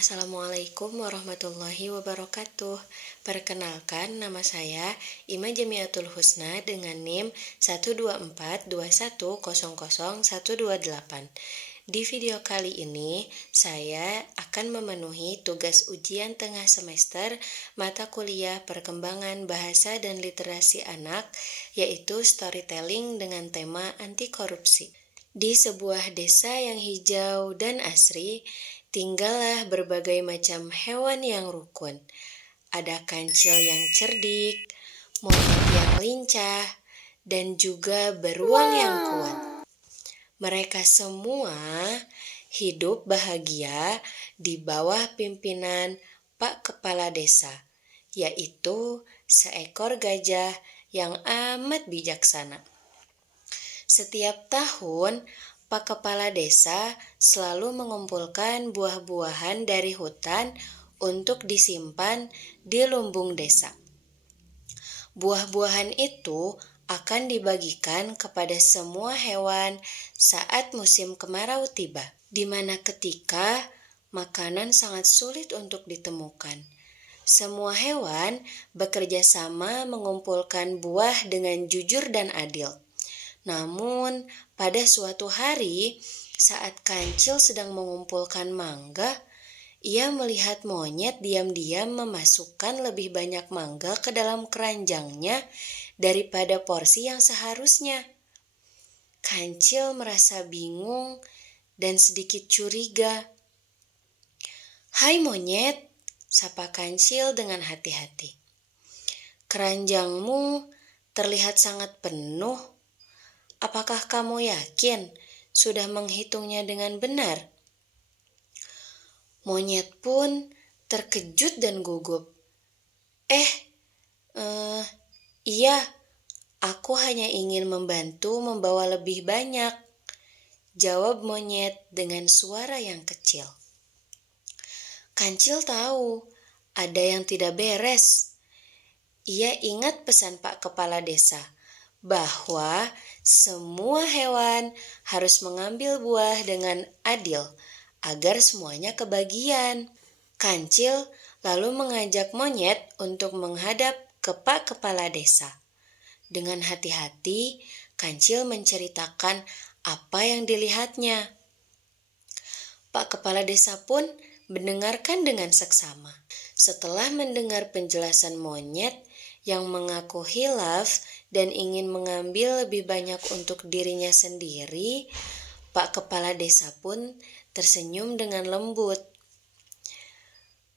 Assalamualaikum warahmatullahi wabarakatuh. Perkenalkan, nama saya Ima Jamiatul Husna dengan NIM 12421000128. Di video kali ini, saya akan memenuhi tugas ujian tengah semester mata kuliah Perkembangan Bahasa dan Literasi Anak, yaitu storytelling dengan tema anti korupsi. Di sebuah desa yang hijau dan asri, tinggallah berbagai macam hewan yang rukun. Ada kancil yang cerdik, monyet yang lincah, dan juga beruang yang kuat. Mereka semua hidup bahagia di bawah pimpinan Pak Kepala Desa, yaitu seekor gajah yang amat bijaksana. Setiap tahun, Pak Kepala Desa selalu mengumpulkan buah-buahan dari hutan untuk disimpan di lumbung desa. Buah-buahan itu akan dibagikan kepada semua hewan saat musim kemarau tiba, di mana ketika makanan sangat sulit untuk ditemukan. Semua hewan bekerja sama mengumpulkan buah dengan jujur dan adil. Namun, pada suatu hari, saat kancil sedang mengumpulkan mangga, ia melihat monyet diam-diam memasukkan lebih banyak mangga ke dalam keranjangnya daripada porsi yang seharusnya. Kancil merasa bingung dan sedikit curiga. "Hai monyet," sapa Kancil dengan hati-hati. "Keranjangmu terlihat sangat penuh. Apakah kamu yakin sudah menghitungnya dengan benar?" Monyet pun terkejut dan gugup. Iya, aku hanya ingin membantu membawa lebih banyak," jawab monyet dengan suara yang kecil. Kancil tahu ada yang tidak beres. Ia ingat pesan Pak Kepala Desa bahwa semua hewan harus mengambil buah dengan adil agar semuanya kebagian. Kancil lalu mengajak monyet untuk menghadap ke Pak Kepala Desa. Dengan hati-hati, Kancil menceritakan apa yang dilihatnya. Pak Kepala Desa pun mendengarkan dengan seksama. Setelah mendengar penjelasan monyet yang mengaku hilaf dan ingin mengambil lebih banyak untuk dirinya sendiri, Pak Kepala Desa pun tersenyum dengan lembut.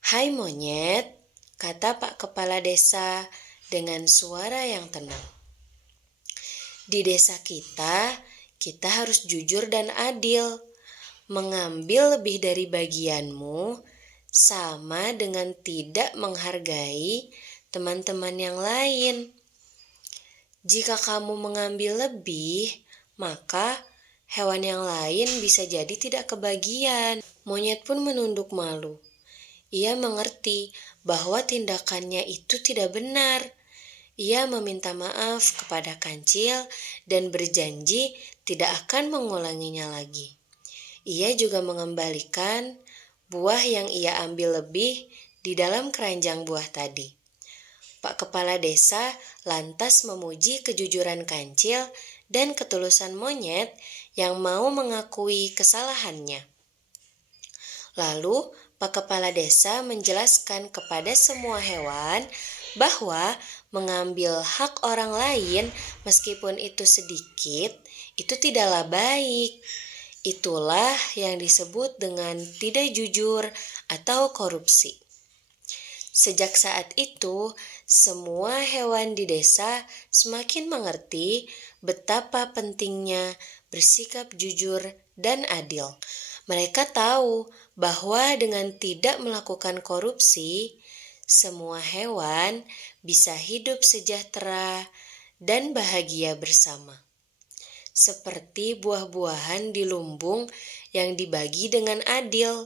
"Hai monyet," kata Pak Kepala Desa dengan suara yang tenang. "Di desa kita harus jujur dan adil. Mengambil lebih dari bagianmu sama dengan tidak menghargai teman-teman yang lain. Jika kamu mengambil lebih, maka hewan yang lain bisa jadi tidak kebagian." Monyet pun menunduk malu. Ia mengerti bahwa tindakannya itu tidak benar. Ia meminta maaf kepada Kancil dan berjanji tidak akan mengulanginya lagi. Ia juga mengembalikan buah yang ia ambil lebih di dalam keranjang buah tadi. Pak Kepala Desa lantas memuji kejujuran Kancil dan ketulusan monyet yang mau mengakui kesalahannya. Lalu Pak Kepala Desa menjelaskan kepada semua hewan bahwa mengambil hak orang lain meskipun itu sedikit, itu tidaklah baik. Itulah yang disebut dengan tidak jujur atau korupsi. Sejak saat itu, semua hewan di desa semakin mengerti betapa pentingnya bersikap jujur dan adil. Mereka tahu bahwa dengan tidak melakukan korupsi, semua hewan bisa hidup sejahtera dan bahagia bersama. Seperti buah-buahan di lumbung yang dibagi dengan adil,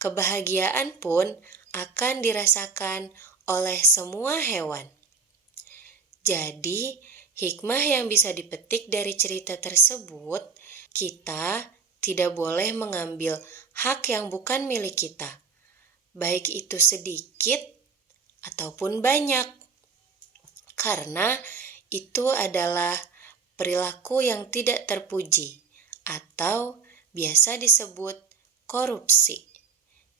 kebahagiaan pun akan dirasakan oleh semua hewan. Jadi, hikmah yang bisa dipetik dari cerita tersebut, kita tidak boleh mengambil hak yang bukan milik kita. baik itu sedikit ataupun banyak, karena itu adalah perilaku yang tidak terpuji atau biasa disebut korupsi.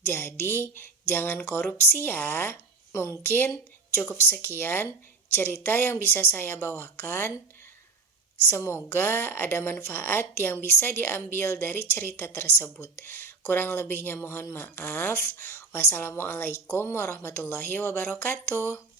Jadi, jangan korupsi ya. Mungkin cukup sekian cerita yang bisa saya bawakan. Semoga ada manfaat yang bisa diambil dari cerita tersebut. Kurang lebihnya mohon maaf. Wassalamualaikum warahmatullahi wabarakatuh.